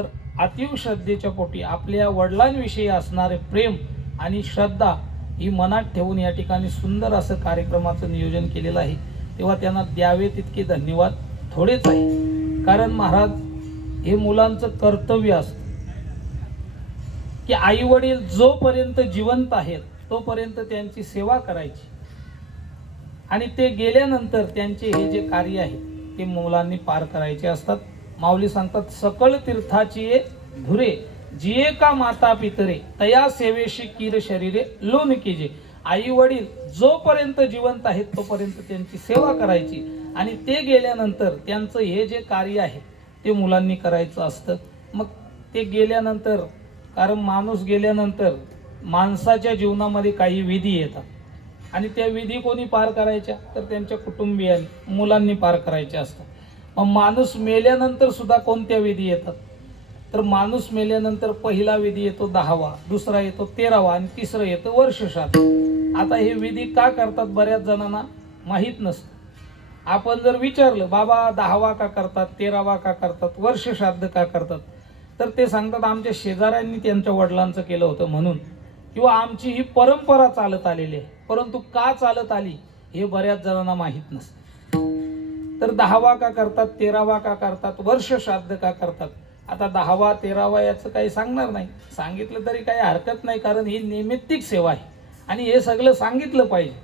तर अतीव श्रद्धेच्या पोटी आपल्या वडिलांविषयी असणारे प्रेम आणि श्रद्धा ही मनात ठेवून या ठिकाणी सुंदर असं कार्यक्रमाचं नियोजन केलेलं आहे। तेव्हा त्यांना द्यावे तितके धन्यवाद थोडेच आहे, कारण महाराज हे मुलांचं कर्तव्य असतं की आई वडील जोपर्यंत जिवंत आहेत तोपर्यंत त्यांची सेवा करायची आणि ते गेल्यानंतर त्यांचे हे जे कार्य आहे ते मुलांनी पार करायचे असतात। माऊली सांगतात, सकळ तीर्थाची धुरे जिये का माता पितरे तया सेवेशी कीर शरीरे लोन कीजे। आई वडील जोपर्यंत जिवंत आहेत तोपर्यंत त्यांची सेवा करायची आणि ते गेल्यानंतर त्यांचं हे जे कार्य आहे ते मुलांनी करायचं असतं। मग ते गेल्यानंतर, कारण माणूस गेल्यानंतर माणसाच्या जीवनामध्ये काही विधी येतात आणि त्या विधी कोणी पार करायच्या, तर त्यांच्या कुटुंबियांनी मुलांनी पार करायच्या असतात। मग माणूस मेल्यानंतर सुद्धा कोणत्या विधी येतात, तर माणूस मेल्यानंतर पहिला विधी येतो 10वा, दुसरा येतो 13वा आणि तिसरं येतं वर्षश्राद्ध। आता हे विधी का करतात बऱ्याच जणांना माहीत नसतं। आपण जर विचारलं, बाबा 10वा का करतात, 13वा का करतात, वर्षश्राद्ध का करतात, तर ते सांगतात आमच्या शेजाऱ्यांनी त्यांच्या वडिलांचं केलं होतं म्हणून, किंवा आमची ही परंपरा चालत आलेली आहे। परंतु का चालत आली हे बऱ्याच जणांना माहीत नसतं। तर 10वा का करतात, 13वा का करतात, वर्षश्राद्ध का करतात, आता 10वा 13वा याचं काही सांगणार नाही, सांगितलं तरी काही हरकत नाही, कारण ही नैमित्तिक सेवा आहे आणि हे सगळं सांगितलं पाहिजे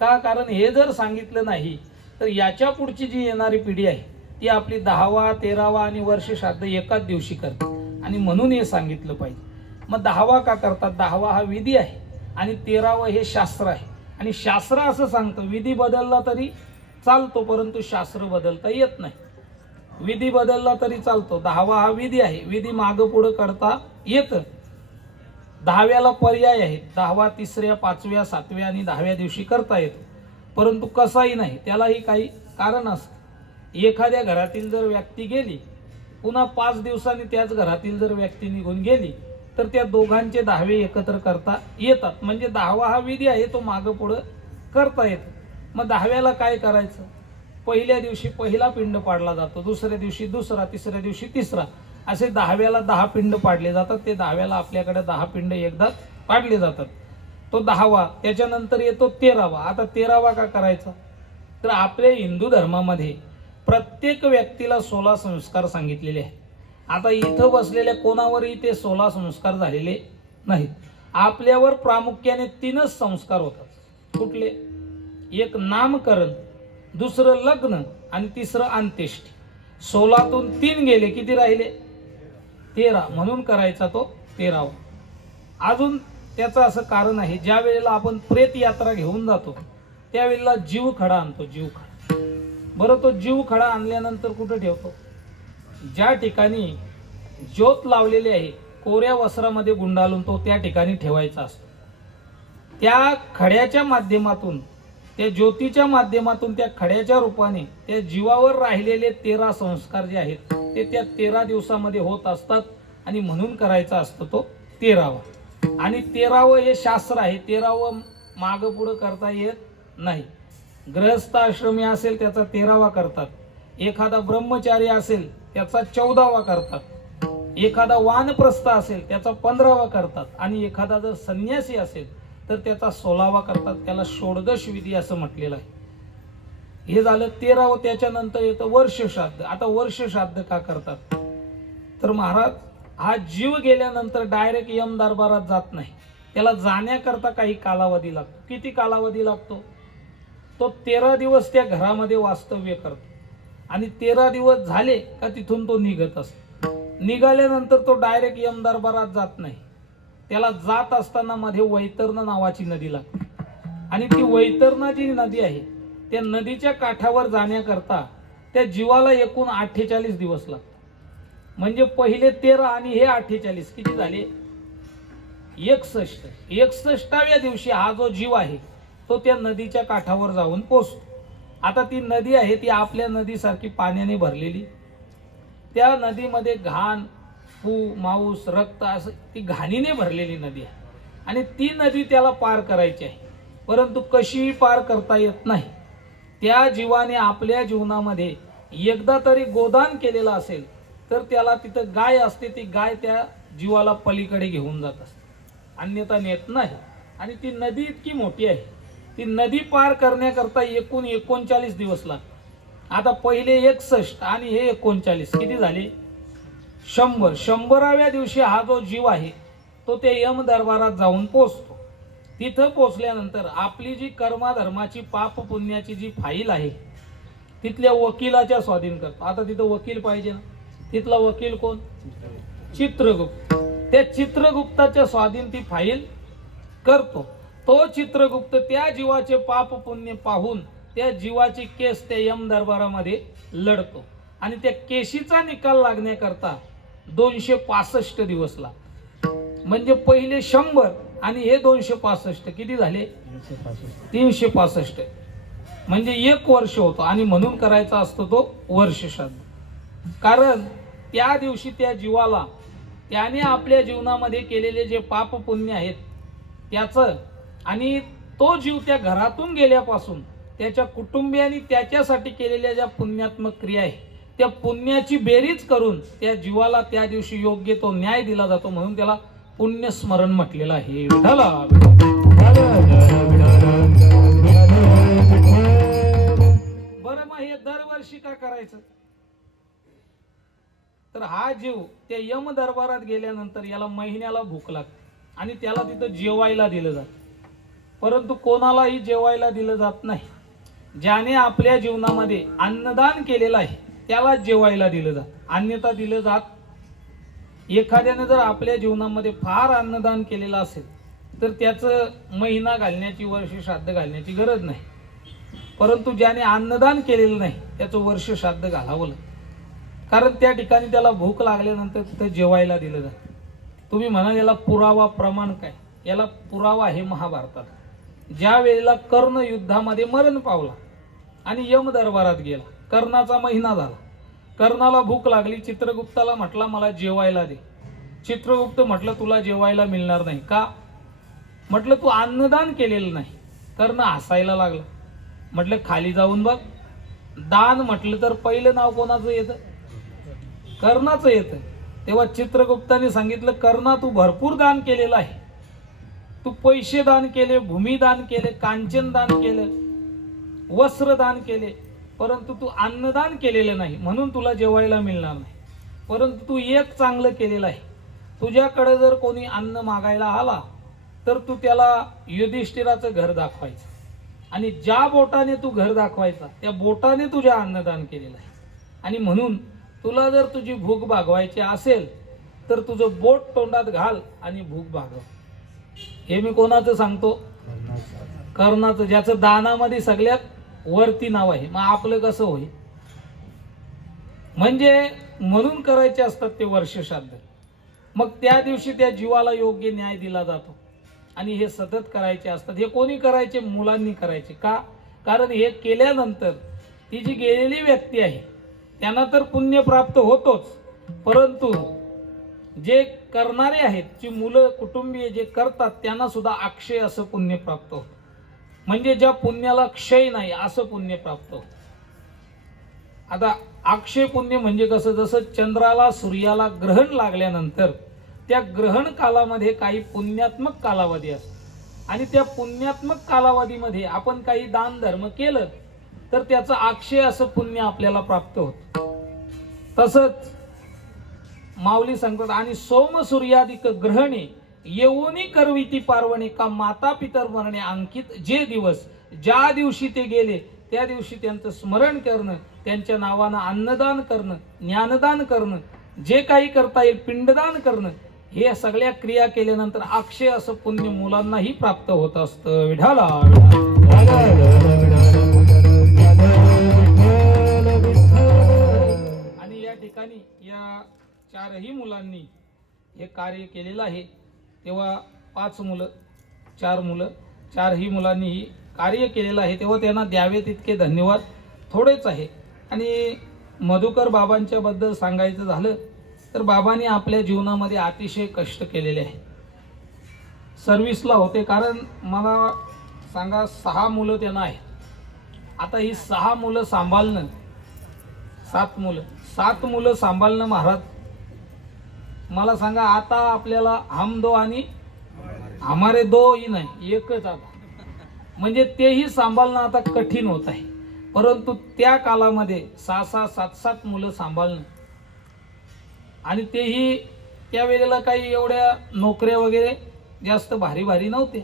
का, कारण हे जर सांगितलं नाही तर याच्या पुढची जी येणारी पिढी आहे ती आपली 10वा 13वा आणि वर्षश्राद्ध एकाच दिवशी करते आणि म्हणून हे सांगितलं पाहिजे। मग 10वा का करतात, 10वा हा विधी आहे आणि 13वा हे शास्त्र आहे आणि शास्त्र असं सांगतं विधी बदलला तरी चालतो परंतु शास्त्र बदलता येत नाही। विधी बदलला तरी चालतो, 10वा हा विधी आहे, विधी मागं पुढं करता येतं। 10व्याला पर्याय आहे, 10वा 3ऱ्या 5व्या 7व्या आणि 10व्या दिवशी करता येतो, परंतु कसाही नाही, त्यालाही काही कारण असतं। एखाद्या घरातील जर व्यक्ती गेली पुन्हा 5 दिवसांनी त्याच घरातील जर व्यक्ती निघून गेली तर त्या दोघांचे 10वे एकत्र करता येतात, म्हणजे 10वा हा विधी आहे तो मागं पुढं करता येतो। मग 10व्याला काय करायचं, पहिल्या दिवशी पहिला पिंड पाडला जातो, दुसऱ्या दिवशी दुसरा, तिसऱ्या दिवशी तिसरा, असे 10व्याला 10 पिंड पाडले जातात। ते 10व्याला आपल्याकडे 10 पिंड एकदाच पाडले जातात, तो 10वा। त्याच्यानंतर येतो 13वा। आता 13वा का करायचा, तर आपल्या हिंदू धर्मामध्ये प्रत्येक व्यक्तीला 16 संस्कार सांगितलेले आहेत। आता इथं बसलेल्या कोणावरही ते 16 संस्कार झालेले नाहीत, आपल्यावर प्रामुख्याने 3च संस्कार होतात। कुठले, एक नामकरण, दुसरं लग्न आणि तिसरं अंत्येष्टी। 16तून 3 गेले, किती राहिले, 13, म्हणून करायचा तो 13वा। अजून त्याचं असं कारण आहे, ज्या वेळेला आपण प्रेत यात्रा घेऊन जातो त्यावेळेला जीव खडा आणतो, जीव खडा। बरं, तो जीव खडा आणल्यानंतर कुठं ठेवतो, ज्या ठिकाणी ज्योत लावलेली आहे कोऱ्या वस्त्रामध्ये गुंडाळून तो त्या ठिकाणी ठेवायचा असतो। त्या खड्याच्या माध्यमातून, त्या ज्योतीच्या माध्यमातून, त्या खड्याच्या रूपाने त्या जीवावर राहिलेले 13 संस्कार जे आहेत ते त्या 13 दिवसामध्ये होत असतात आणि म्हणून करायचा असतो तो 13वा। आणि 13वं हे शास्त्र आहे, 13वं मागं पुढं करता येत नाही। गृहस्थ आश्रमी असेल त्याचा 13वा करतात, एखादा ब्रह्मचारी असेल त्याचा 14वा करतात, एखादा वानप्रस्थ असेल त्याचा 15वा करतात आणि एखादा जर संन्यासी असेल तर त्याचा 16वा करतात, त्याला षोडश विधी असं म्हटलेलं आहे। हे झालं 13वं। त्याच्यानंतर येतं वर्षश्राद्ध। आता वर्षश्राद्ध का करतात, तर महाराज हा जीव गेल्यानंतर डायरेक्ट यम दरबारात जात नाही, त्याला जाण्याकरता काही कालावधी लागतो। किती कालावधी लागतो, तो 13 दिवस त्या घरामध्ये वास्तव्य करतो आणि 13 दिवस झाले का तिथून तो निघत असतो। निघाल्यानंतर तो डायरेक्ट यम दरबारात जात नाही, त्याला जात असताना मध्ये वैतरण नावाची नदी लागते आणि ती वैतरणा जी नदी आहे त्या नदीच्या काठावर जाण्याकरता त्या जीवाला एकूण 48 दिवस लागतात। म्हणजे पहिले 13 आणि हे 48 किती झाले, 61। 61व्या दिवशी हा जो जीव आहे तो त्या नदीच्या काठावर जाऊन पोचतो। आता ती नदी आहे ती आपल्या नदीसारखी पाण्याने भरलेली, त्या नदीमध्ये घाण, पू, मांस, रक्त असं ती घाणीने भरलेली नदी आहे आणि ती नदी त्याला पार करायची आहे, परंतु कशीही पार करता येत नाही। त्या जीवाने आपल्या जीवनामध्ये एकदा तरी गोदान केलेलं असेल तर त्याला तिथं गाय असते, ती गाय त्या जीवाला पलीकडे घेऊन जात असते, अन्यथा नेत नाही. आणि ती नदी इतकी मोठी आहे, ती नदी पार करण्याकरता एकूण 39 दिवस लागतात. आता पहिले 61 आणि हे 39 किती झाले? 100. 100व्या दिवशी हा जो जीव आहे तो ते यम दरबारात जाऊन पोचतो. तिथं पोचल्यानंतर आपली जी कर्माधर्माची पाप पुण्याची जी फाईल आहे तिथल्या वकिलाच्या स्वाधीन करतो. आता तिथं वकील पाहिजे ना, तिथला वकील कोण? चित्रगुप्त. त्या चित्रगुप्ताच्या स्वाधीन ती फाईल करतो. तो चित्रगुप्त त्या जीवाचे पाप पुण्य पाहून त्या जीवाची केस त्या यम दरबारामध्ये लढतो आणि त्या केशीचा निकाल लागण्याकरता 265 दिवस लागतात. म्हणजे पहिले 100 आणि हे 265 किती झाले? 365. म्हणजे 1 वर्ष होतो. आणि म्हणून करायचा असतो तो वर्ष श्राद्ध. कारण त्या दिवशी त्या जीवाला त्याने आपल्या जीवनामध्ये केलेले जे पाप पुण्य आहेत त्याचं, आणि तो जीव त्या घरातून गेल्यापासून त्याच्या कुटुंबियांनी त्याच्यासाठी केलेल्या ज्या पुण्यात्मक क्रिया आहे त्या पुण्याची बेरीज करून त्या जीवाला त्या दिवशी योग्य तो न्याय दिला जातो. म्हणून त्याला पुण्यस्मरण म्हटलेलं आहे. बरं, मग हे दरवर्षी का करायचं? तर हा जीव त्या यम दरबारात गेल्यानंतर याला महिन्याला भूक लागते आणि त्याला तिथं जेवायला दिलं जातं. परंतु कोणालाही जेवायला दिलं जात नाही. ज्याने आपल्या जीवनामध्ये अन्नदान केलेलं आहे त्याला जेवायला दिलं जात, अन्यथा दिलं जात. एखाद्याने जर आपल्या जीवनामध्ये फार अन्नदान केलेलं असेल तर त्याचं महिना घालण्याची, वर्ष श्राद्ध घालण्याची गरज नाही. परंतु ज्याने अन्नदान केलेलं नाही त्याचं वर्ष श्राद्ध घालावं लागतं. कारण त्या ठिकाणी त्याला भूक लागल्यानंतर तिथं जेवायला दिलं जातं. तुम्ही म्हणाल याला पुरावा, प्रमाण काय? याला पुरावा आहे महाभारतात. ज्या वेळेला कर्ण युद्धामध्ये मरण पावला आणि यम दरबारात गेला, कर्णाचा महिना झाला, कर्णाला भूक लागली, चित्रगुप्ताला म्हटला मला जेवायला दे. चित्रगुप्त म्हटलं तुला जेवायला मिळणार नाही. का? म्हटलं तू अन्नदान केलेलं नाही. कर्ण हसायला लागला. म्हटलं खाली जाऊन बघ. दान म्हटलं तर पहिलं नाव कोणाचं येतं? कर्णाचं येतं. तेव्हा चित्रगुप्ताने सांगितलं कर्णा तू भरपूर दान केलेलं आहे. तू पैसे दान केले, भूमी दान केले, कांचन दान केलं, वस्त्र दान केले, परंतु तू अन्नदान केलेलं नाही, म्हणून तुला जेवायला मिळणार नाही. परंतु तू एक चांगलं केलेलं आहे. तुझ्याकडे जर कोणी अन्न मागायला आला तर तू त्याला युधिष्ठिराचं घर दाखवायचं आणि ज्या बोटाने तू घर दाखवायचा त्या बोटाने तुझ्या अन्नदान केलेलं आहे. आणि म्हणून तुला जर तुझी भूक भागवायची असेल तर तुझं बोट तोंडात घाल आणि भूक भागव. हे मी कोणाचं सांगतो? कर्णाचं, ज्याचं दानामध्ये सगळ्यात वरती नाव आहे. मग आपलं कसं होईल? म्हणजे म्हणून करायचे असतात ते वर्ष श्राद्ध. मग त्या दिवशी त्या जीवाला योग्य न्याय दिला जातो आणि हे सतत करायचे असतात. हे कोणी करायचे? मुलांनी करायचे. का? कारण हे केल्यानंतर ती जी गेलेली व्यक्ती आहे त्यांना तर पुण्य प्राप्त होतोच, परंतु जे करणारे आहेत, जी मुलं कुटुंबीय जे करतात त्यांना सुद्धा अक्षय असं पुण्य प्राप्त होतं. म्हणजे ज्या पुण्याला क्षय नाही असं पुण्य प्राप्त होतं. आता अक्षय पुण्य म्हणजे कसं? जसं चंद्राला सूर्याला ग्रहण लागल्यानंतर त्या ग्रहण कालामध्ये काही पुण्यात्मक कालावधी असतो आणि त्या पुण्यात्मक कालावधीमध्ये आपण काही दान धर्म केलं तर त्याचं अक्षय असं पुण्य आपल्याला प्राप्त होतं. तसंच माऊली सांगतात आणि सोम सूर्यादिक ग्रहणे येऊनी करविती पार्वणे का माता पितर मरणे अंकित. जे दिवस, ज्या दिवशी ते गेले त्या दिवशी त्यांचं स्मरण करणं, त्यांच्या नावानं अन्नदान करणं, ज्ञानदान करणं, जे काही करता येईल पिंडदान करणं, हे सगळ्या क्रिया केल्यानंतर अक्षय असं पुण्य मुलांनाही प्राप्त होत असतं. विठाला आणि या ठिकाणी या चारही मुलांनी हे कार्य केलेलं आहे. तेव्हा 5 मुलं, 4 मुलं, चारही मुलांनी ही कार्य केलेलं आहे. तेव्हा त्यांना द्यावे तितके धन्यवाद थोडेच आहे. आणि मधुकर बाबांच्या बद्दल सांगायचं झालं तर बाबांनी आपल्या जीवनामध्ये अतिशय कष्ट केलेले आहे. सर्व्हिसला होते, कारण मला सांगा 6 मुलं त्यांना आहेत. आता ही 6 मुलं सांभाळणं सात मुलं सांभाळणं महाराज, मला सांगा आता आपल्याला हम दो आणि हमारे दो ही नाही, एकच आता, म्हणजे तेही सांभाळणं आता कठीण होत आहे. परंतु त्या कालामध्ये 6-6, 7-7 मुलं सांभाळणं, आणि तेही त्यावेळेला काही एवढ्या नोकऱ्या वगैरे जास्त भारी भारी नव्हते,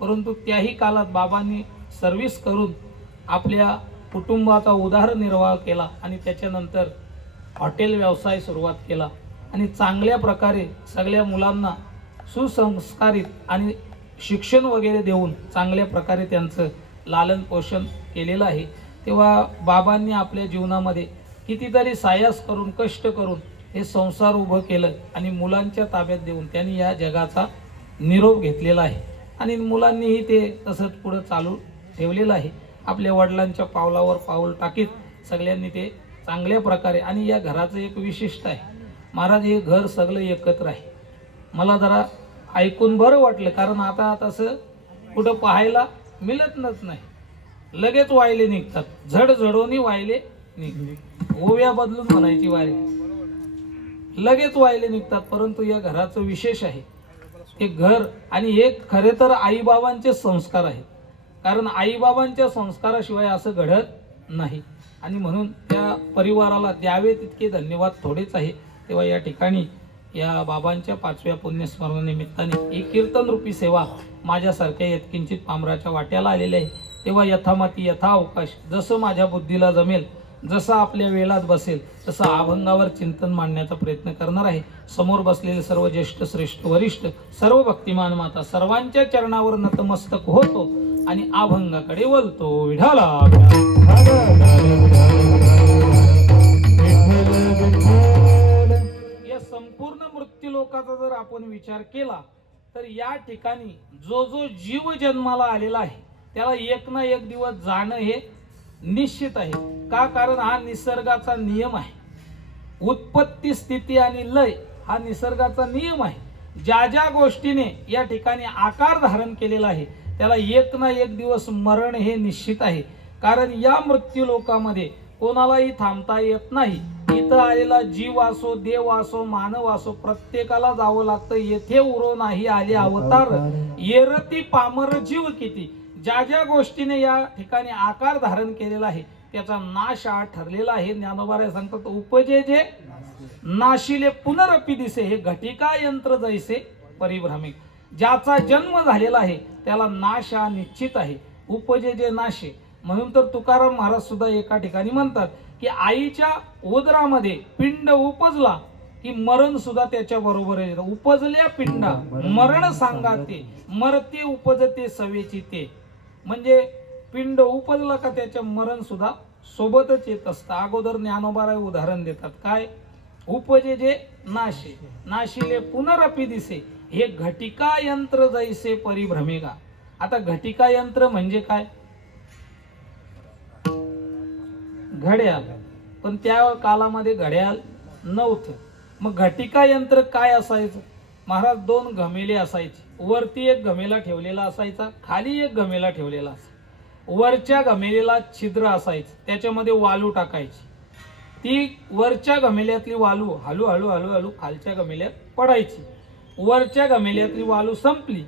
परंतु त्याही काळात बाबांनी सर्व्हिस करून आपल्या कुटुंबाचा उदरनिर्वाह केला आणि त्याच्यानंतर हॉटेल व्यवसाय सुरुवात केला आणि चांगल्या प्रकारे सगळ्या मुलांना सुसंस्कारित आणि शिक्षण वगैरे देऊन चांगल्या प्रकारे त्यांचं लालन पोषण केलेलं आहे. तेव्हा बाबांनी आपल्या जीवनामध्ये कितीतरी सायास करून कष्ट करून हे संसार उभं केलं आणि मुलांच्या ताब्यात देऊन त्यांनी या जगाचा निरोप घेतलेला आहे आणि मुलांनीही ते तसंच पुढं चालू ठेवलेलं आहे. आपल्या वडिलांच्या पावलावर पाऊल टाकीत सगळ्यांनी ते चांगल्या प्रकारे, आणि या घराचं एक विशिष्ट आहे महाराज, हे घर सगळं एकत्र आहे. मला जरा ऐकून बरं वाटलं, कारण आता तसं कुठं पाहायला मिळतच नाही. लगेच वायले निघतात, झडझडोनी वायले निघतात, ओव्या बदलून म्हणायची वारी, लगेच वायले निघतात. परंतु या घराचं विशेष आहे हे घर, आणि हे खरे तर आईबाबांचे संस्कार आहेत, कारण आईबाबांच्या संस्काराशिवाय असं घडत नाही. आणि म्हणून त्या परिवाराला द्यावे तितके धन्यवाद थोडेच आहे. तेव्हा या ठिकाणी या बाबांच्या 5व्या पुण्यस्मरणानिमित्ताने ही कीर्तन रूपी सेवा माझ्यासारख्या यत्किंचित पामराच्या वाट्याला आलेली आहे. तेव्हा यथामती यथा अवकाश, जसं माझ्या बुद्धीला जमेल, जसं आपल्या वेळात बसेल तसं अभंगावर चिंतन मांडण्याचा प्रयत्न करणार आहे. समोर बसलेले सर्व ज्येष्ठ श्रेष्ठ वरिष्ठ सर्व भक्तिमान माता सर्वांच्या चरणावर नतमस्तक होतो आणि अभंगाकडे वळतो. विठाला या संपूर्ण मृत्यू लोकाचा जर आपण विचार केला तर या ठिकाणी जो जो जीव जन्माला आलेला आहे त्याला एक ना एक दिवस जाणं हे निश्चित आहे. का? कारण हा निसर्गाचा नियम आहे. उत्पत्ती स्थिती आणि लय हा निसर्गाचा नियम आहे. ज्या ज्या गोष्टीने या ठिकाणी आकार धारण केलेला आहे त्याला एक ना एक दिवस मरण हे निश्चित आहे. कारण या मृत्यू लोकामध्ये कोणालाही थांबता येत नाही. इथं आलेला जीव असो, देव असो, मानव असो, प्रत्येकाला जावं लागतं. येथे उरो नाही आले अवतार, येरती पामर जीव किती. ज्या ज्या गोष्टीने या ठिकाणी आकार धारण केलेला आहे त्याचा नाश हा ठरलेला आहे. ज्ञानोबा सांगतात उपजे जे नाशिले पुनरपी दिसे, हे घटिका यंत्र जैसे परिभ्रमिक. ज्याचा जन्म झालेला आहे त्याला नाश हा निश्चित आहे. उपजे जे नाशे, म्हणून तर तुकाराम महाराज सुद्धा एका ठिकाणी म्हणतात की आईच्या उदरामध्ये पिंड उपजला की मरण सुद्धा त्याच्या बरोबर येतं. उपजल्या पिंडा मरण सांगा ते, मरते उपजते सवेची ते. म्हणजे पिंड उपजला का त्याच्या मरण सुद्धा सोबतच येत असतं. अगोदर ज्ञानोबा उदाहरण देतात काय? उपजे जे नाशे, नाशिले पुनरपी दिसे, हे घटिका यंत्र जैसे परिभ्रमेगा. आता घटिका यंत्र म्हणजे काय? घड्याळ, पण त्या कालामध्ये घड्याळ नव्हतं. मग घटिका यंत्र काय असायचं? महाराज 2 घमेले असायचे. वरती एक घमेला ठेवलेला असायचा, खाली एक घमेला ठेवलेला असायचा. वरच्या घमेलेला छिद्र असायचं, त्याच्यामध्ये वालू टाकायची. ती वरच्या घमेल्यातली वालू हळू हळू हळू हळू खालच्या घमेल्यात पडायची. वरच्या घमेल्यातली वालू संपली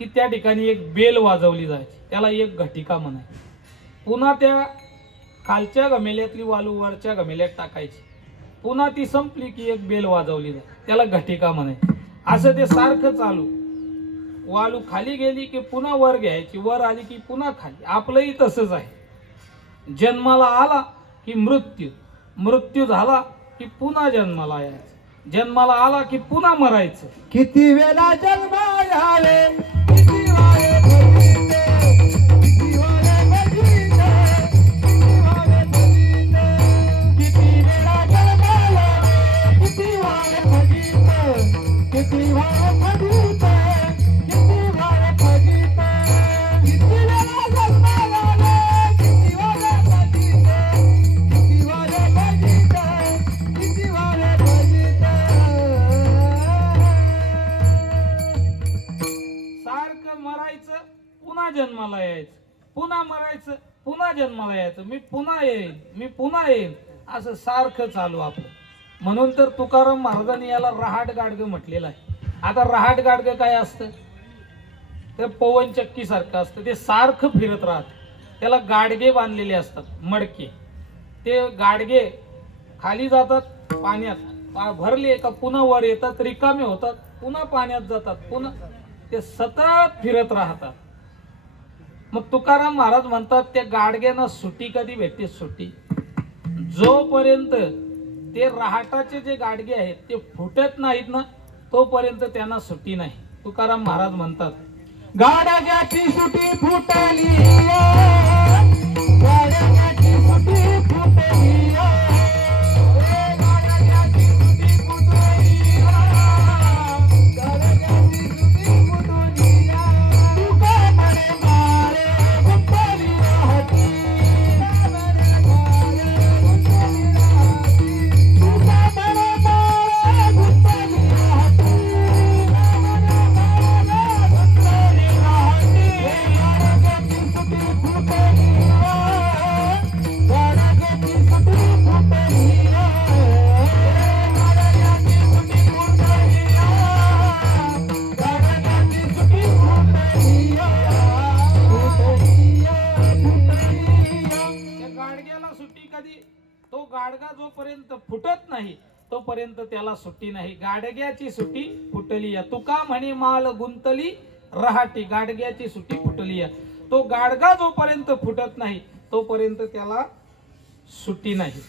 की त्या ठिकाणी एक बेल वाजवली जायची, त्याला एक घटिका म्हणायची. पुन्हा त्या खालच्या घमेल्यातली वालू वरच्या घमेल्यात टाकायची, पुन्हा ती संपली की एक बेल वाजवली जायची, त्याला घटिका म्हणायची. असं ते सारखं चालू. वालू खाली गेली की पुन्हा वर घ्यायची, वर आली की पुन्हा खाली. आपलंही तसंच आहे. जन्माला आला की मृत्यू, मृत्यू झाला की पुन्हा जन्माला यायचं, जन्माला आला की पुन्हा मरायचं. किती वेळा जन्माला आले, किती वारे भजिते, किती वारे भजिते, किती वारे भजिते. किती वेळा जन्माला आले, किती वारे भजिते, किती वारे भजिते, किती वारे भजिते. किती वेळा जन्माला आले, किती वारे भजिते, किती वारे भजिते, किती वारे भजिते. सारखं मरायचं पुन्हा जन्माला यायचं, पुन्हा मरायचं पुन्हा जन्माला यायचं. मी पुन्हा येईन, मी पुन्हा येईन, असं सारखं चालू आपलं. म्हणून तर तुकाराम महाराजांनी याला रहाट गाडगं म्हटलेलं आहे. आता रहाट गाडगं काय असतं, ते पवनचक्की सारखं असतं, ते सारखं फिरत राहत. त्याला गाडगे बांधलेले असतात, मडके. ते गाडगे खाली जातात पाण्यात, भरले का पुन्हा वर येतात, रिकामे होतात, पुन्हा पाण्यात जातात, पुन्हा ते सतत फिरत राहतात. मग तुकाराम महाराज म्हणतात त्या गाडग्यांना सुट्टी कधी भेटते? सुट्टी जोपर्यंत ते रहाटाचे जे गाडगे आहेत ते फुटत नाहीत ना, तोपर्यंत त्यांना सुट्टी नाही. तुकाराम महाराज म्हणतात, गाडग्याची सुटी फुटली गाडग्याची सुटी फुटली गाडग्याची सुटी फुटली गाडग्याची सुटी फुटली तुका म्हणे मारे गुंतली राहती म्हणे मारे गुंतली राहती तुका म्हणे मारे गुंतली राहती तो गाडगा जोपर्यंत फुटत नाही तोपर्यंत त्याला सुट्टी नाही. गाडग्याची सुट्टी फुटली या, तुका म्हणे माल गुंतली रहाटी. गाडग्याची सुट्टी फुटली या. तो गाडगा जोपर्यंत फुटत नाही तोपर्यंत त्याला सुट्टी नाही.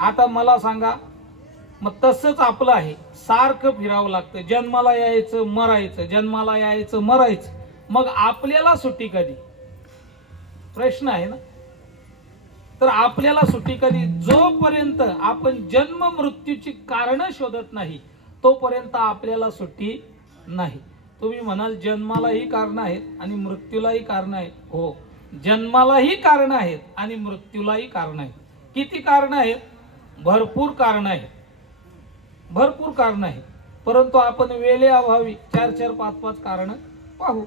आता मला सांगा, मग तसंच आपलं आहे, सारखं फिरावं लागतं. जन्माला यायचं मरायचं, जन्माला यायचं मरायचं. मग आपल्याला सुट्टी कधी? प्रश्न आहे ना. तर आपल्याला सुट्टी कधी? जोपर्यंत आपण जन्म मृत्यूची कारण शोधत नाही तोपर्यंत आपल्याला सुट्टी नाही. तुम्ही म्हणाल जन्मालाही कारण आहेत आणि मृत्यूलाही कारण आहेत. हो, जन्मालाही कारण आहेत आणि मृत्यूलाही कारण आहेत. किती कारण आहेत? भरपूर कारण आहेत, भरपूर कारण आहेत. परंतु आपण वेळेअभावी 4-4, 5-5 कारण पाहू.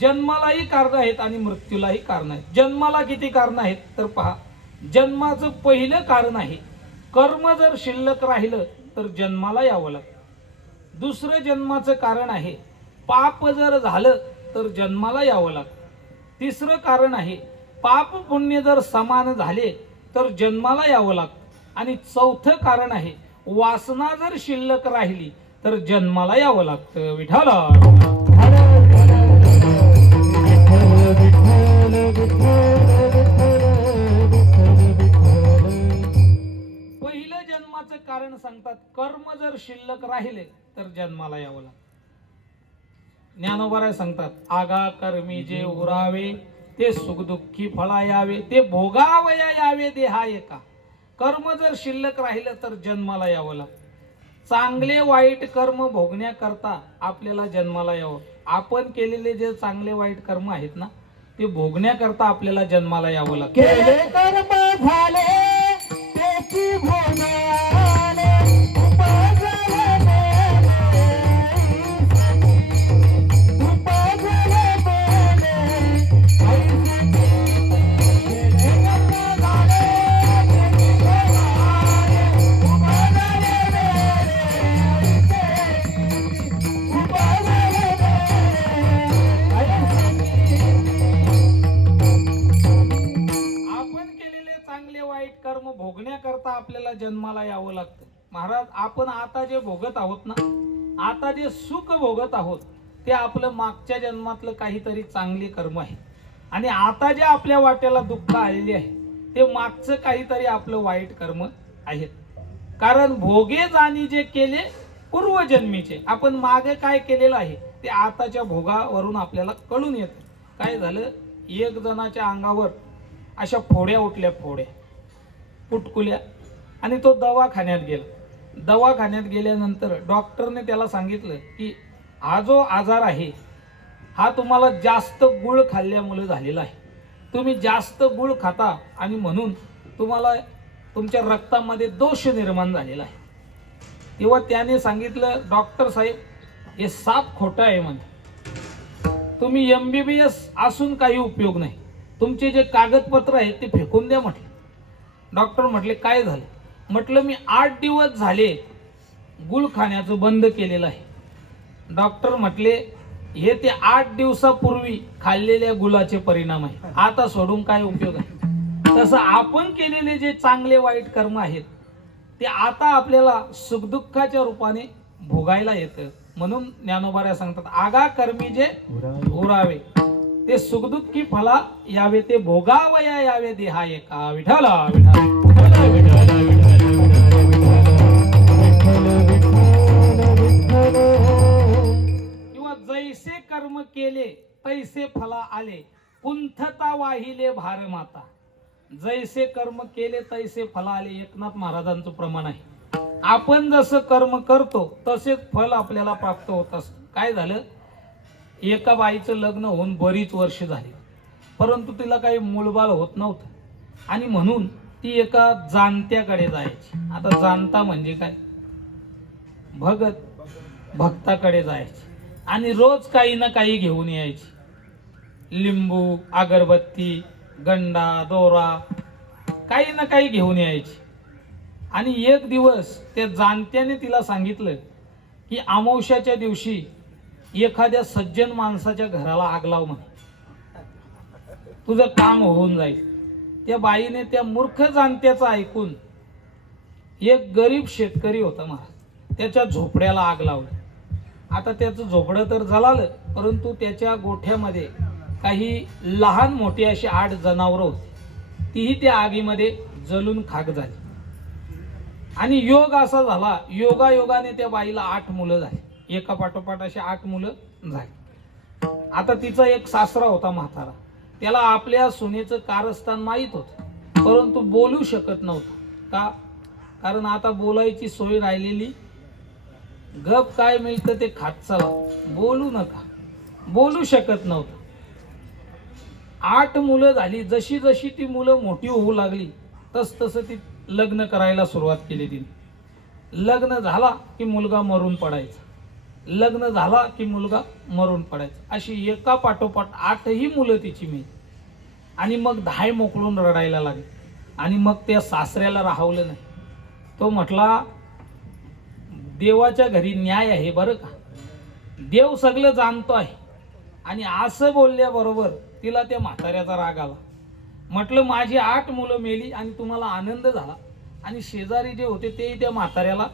जन्मालाही कारण आहेत आणि मृत्यूलाही कारण आहेत. जन्माला किती कारण आहेत तर पहा. जन्माचं पहिलं कारण आहे, कर्म जर शिल्लक राहिलं तर जन्माला यावं लागतं. दुसरं जन्माचं कारण आहे, पाप जर झालं तर जन्माला यावं लागतं. तिसरं कारण आहे, पाप पुण्य जर समान झाले तर जन्माला यावं लागतं. आणि चौथं कारण आहे, वासना जर शिल्लक राहिली तर जन्माला यावं लागतं. विठ्ठल पहिलं जन्माचं कारण सांगतात, कर्म जर शिल्लक राहिले तर जन्माला यावं लागतं. ज्ञानोबराय सांगतात, आगा कर्मी जे उरावे ते सुखदुःखी फळा यावे, ते भोगावया यावे देहा एका. कर्म जर शिल्लक राहिलं तर जन्माला यावं लागतं. चांगले वाईट कर्म भोगण्याकरता आपल्याला जन्माला यावं. आपण केलेले जे चांगले वाईट कर्म आहेत ना, ते भोगण्याकरता आपल्याला जन्माला यावं लागतं. केले कर्म झाले त्याची भोगाले कर्म भोगण्याकरता आपल्याला जन्माला यावं लागतं. महाराज, आपण आता जे भोगत आहोत ना, आता जे सुख भोगत आहोत ते आपलं मागच्या जन्मातलं काहीतरी चांगले कर्म आहे. आणि आता जे आपल्या वाट्याला दुःख आलेले आहे ते मागचं काहीतरी आपलं वाईट कर्म आहेत. कारण भोगे जाणी जे केले पूर्वजन्मीचे, आपण मागे काय केलेलं आहे ते आताच्या भोगावरून आपल्याला कळून येतं. काय झालं, एक जणाच्या अंगावर अशा फोड्या उठल्या, फोड्या पुटकुल्या, आणि तो दवाखान्यात गेला. दवाखान्यात गेल्यानंतर डॉक्टरने त्याला सांगितलं की हा जो आजार आहे हा तुम्हाला जास्त गुळ खाल्ल्यामुळे झालेला आहे. तुम्ही जास्त गुळ खाता आणि म्हणून तुम्हाला तुमच्या रक्तामध्ये दोष निर्माण झालेला आहे. तेव्हा त्याने सांगितलं, डॉक्टर साहेब हे साप खोटं आहे म्हणे. तुम्ही MBBS असून काही उपयोग नाही. तुमचे जे कागदपत्र आहेत ते फेकून द्या म्हटलं. डॉक्टर म्हटले काय झालं? म्हटलं मी 8 दिवस झाले गुळ खाण्याचं बंद केलेलं आहे. डॉक्टर म्हटले हे ते 8 दिवसापूर्वी खाल्लेल्या गुळाचे परिणाम आहे, आता सोडून काय उपयोग आहे? तसं आपण केलेले जे चांगले वाईट कर्म आहेत ते आता आपल्याला सुखदुःखाच्या रूपाने भोगायला येतं. म्हणून ज्ञानोबाऱ्या सांगतात आगा कर्मी जे उरावे ते सुखदुःखी फला यावे ते भोगावया यावे देहा एका. विठ्ठला किंवा जैसे कर्म केले तैसे फला आले कुंठता वाहिले भार माता. जैसे कर्म केले तैसे फला आले एकनाथ महाराजांचं प्रमाण आहे. आपण जसं कर्म करतो तसेच फल आपल्याला प्राप्त होत असतं. काय झालं? एका बाईचं लग्न होऊन बरीच वर्ष झाली परंतु तिला काही मूलबाळ होत नव्हतं आणि म्हणून ती एका जाणत्याकडे जायची. आता जाणता म्हणजे काय? भक्ताकडे जायची आणि रोज काही ना काही घेऊन यायची. लिंबू, अगरबत्ती, गंडा, दोरा काही ना काही घेऊन यायची. आणि एक दिवस त्या जाणत्याने तिला सांगितलं की अमावस्याच्या दिवशी एखाद्या सज्जन माणसाच्या घराला आग लाव म्हणे, तुझं काम होऊन जाईल. त्या बाईने त्या मूर्ख जाणत्याचं ऐकून एक गरीब शेतकरी होता महाराज, त्याच्या झोपड्याला आग लावली. आता त्याचं झोपडं तर जळालं परंतु त्याच्या गोठ्यामध्ये काही लहान मोठी अशी 8 जनावरं होती, तीही त्या आगीमध्ये जळून खाक झाली. आणि योग असा झाला, योगायोगाने त्या बाईला 8 मुलं झाली, एका पाठोपाठ अशी 8 मुलं झाली. आता तिचा एक सासरा होता म्हातारा, त्याला आपल्या सुनेचं कारस्थान माहीत होतं परंतु बोलू शकत नव्हता. का? कारण आता बोलायची सोय राहिलेली, गप काय मिळतं ते खात चला, बोलू नका, बोलू शकत नव्हतं. 8 मुलं झाली. जशी जशी ती मुलं मोठी होऊ लागली तस तसं ती लग्न करायला सुरुवात केली. तिने लग्न झाला की मुलगा मरून पडायचा, लग्न झाला की मुलगा मरून पडायचा, अशी एका पाठोपाठ 8ही मुलं तिची मिळली. आणि मग 10 मोकळून रडायला लागली. आणि मग त्या सासऱ्याला राहवलं नाही. तो म्हटला देवाच्या घरी न्याय आहे बरं का, देव सगळं जाणतो आहे. आणि असं बोलल्याबरोबर तिला त्या म्हाताऱ्याचा राग आला. म्हटलं माझी 8 मुलं मेली आणि तुम्हाला आनंद झाला. आणि शेजारी जे होते ते त्या म्हाताऱ्याला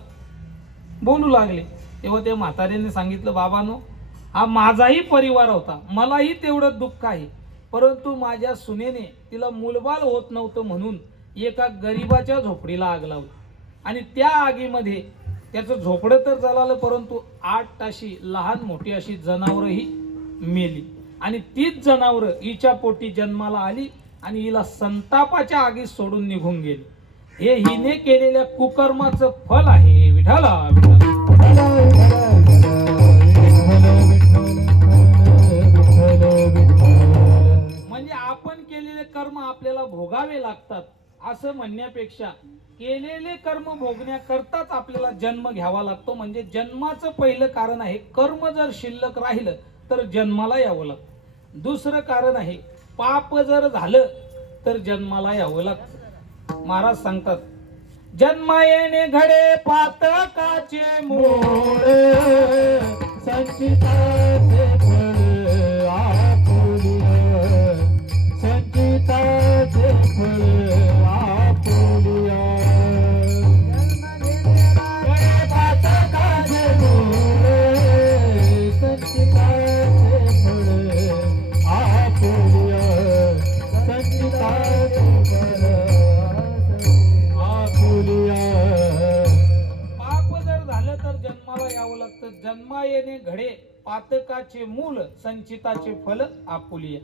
बोलू लागले. तेव्हा त्या म्हाताऱ्याने सांगितलं बाबांनो, हा माझाही परिवार होता, मलाही तेवढं दुःख आहे परंतु माझ्या सुनेने तिला मूलबाळ होत नव्हतं म्हणून एका गरीबाच्या झोपडीला आग लावली. आणि त्या आगीमध्ये त्याचं झोपडं तर जळालं परंतु 8 अशी लहान मोठी अशी जनावरही मेली. आणि तीच जनावरं हिच्या पोटी जन्माला आली आणि हिला संतापाच्या आगीत सोडून निघून गेली. हे हिने केलेल्या कुकर्माचं फल आहे. विठ्ठला म्हणजे आपण केलेले कर्म आपल्याला भोगावे लागतात असं म्हणण्यापेक्षा केलेले कर्म भोगण्याकरताच आपल्याला जन्म घ्यावा लागतो. म्हणजे जन्माचं पहिलं कारण आहे कर्म जर शिल्लक राहिलं तर जन्माला यावं लागतं. दुसरं कारण आहे पाप जर झालं तर जन्माला यावं लागतं. महाराज सांगतात जन्म येणे घडे पातकाचे मूळ, संचिताचे फळ आपुलिया, संचिताचे फळ आपुलिया. घडे पातकाचे मूळ, संचिताचे फळ आपुलिया, संचिताचे फळ आपुलिया. पाप जर झालं तर जन्माला यावं लागतं. जन्मा येणे घडे पातकाचे मूल, संचिताचे फल आपुलिया.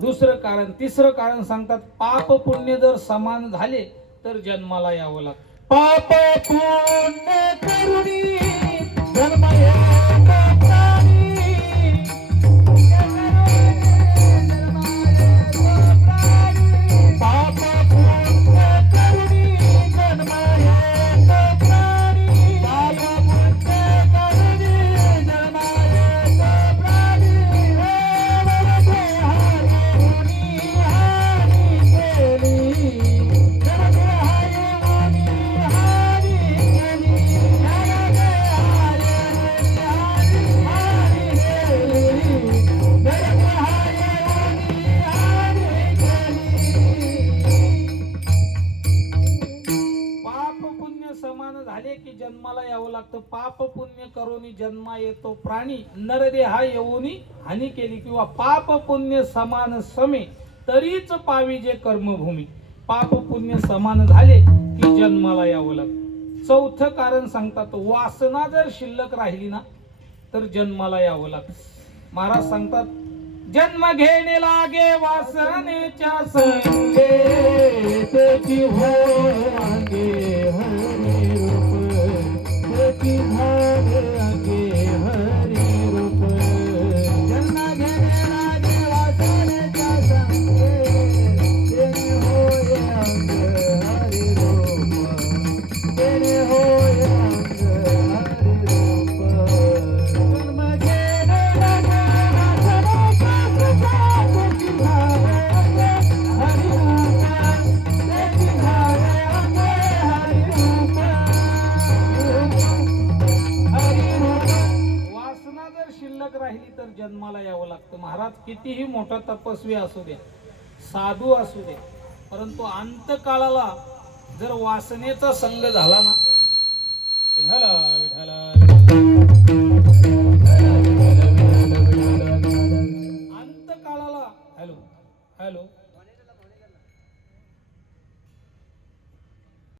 दुसरं कारण. तिसरं कारण सांगतात पाप पुण्य जर समान झाले तर जन्माला यावं लागतं. पाप पुण्य करुणी जन्म येतो प्राणी, पाप पुण्य करुणी जन्म येतो प्राणी, पाप पुण्य करुणी जन्म येतो प्राणी. हानी केली, लागतं. पाप पुण्य करोनी जन्मा येतो प्राणी, नरदेहा येऊनी हानी केली, किंवा पाप पुण्य समान समे तरीच पावी जे कर्मभूमी. पाप पुण्य समान झाले की जन्माला यावं लागतं. चौथं कारण सांगतात, वासना जर शिल्लक राहिली ना तर जन्माला यावं लागतं. महाराज सांगतात, जन्म घेणे लागे वासनेच्या संगे, त्याची होय अंगे हरी रूप, त्याची झाले अंगे हरी रूप. जन्म घेणे लागे वासनेच्या संगे, त्याची होय अंग हरी रूप, त्याची होय अंग हरी रूप. जन्म घेणे लागे वासनेच्या संगे, त्याची झाले अंग हरी रूप, त्याची झाले अंग हरी रूप, हरी रूप. वासना जर शिल्लक राहिली तर जन्माला यावं लागतं. महाराज कितीही मोठा तपस्वी असू द्या, साधू असू द्या, परंतु अंतकाळाला जर वासनेचा संग झाला ना, विठ्ठला विठ्ठला विठ्ठला,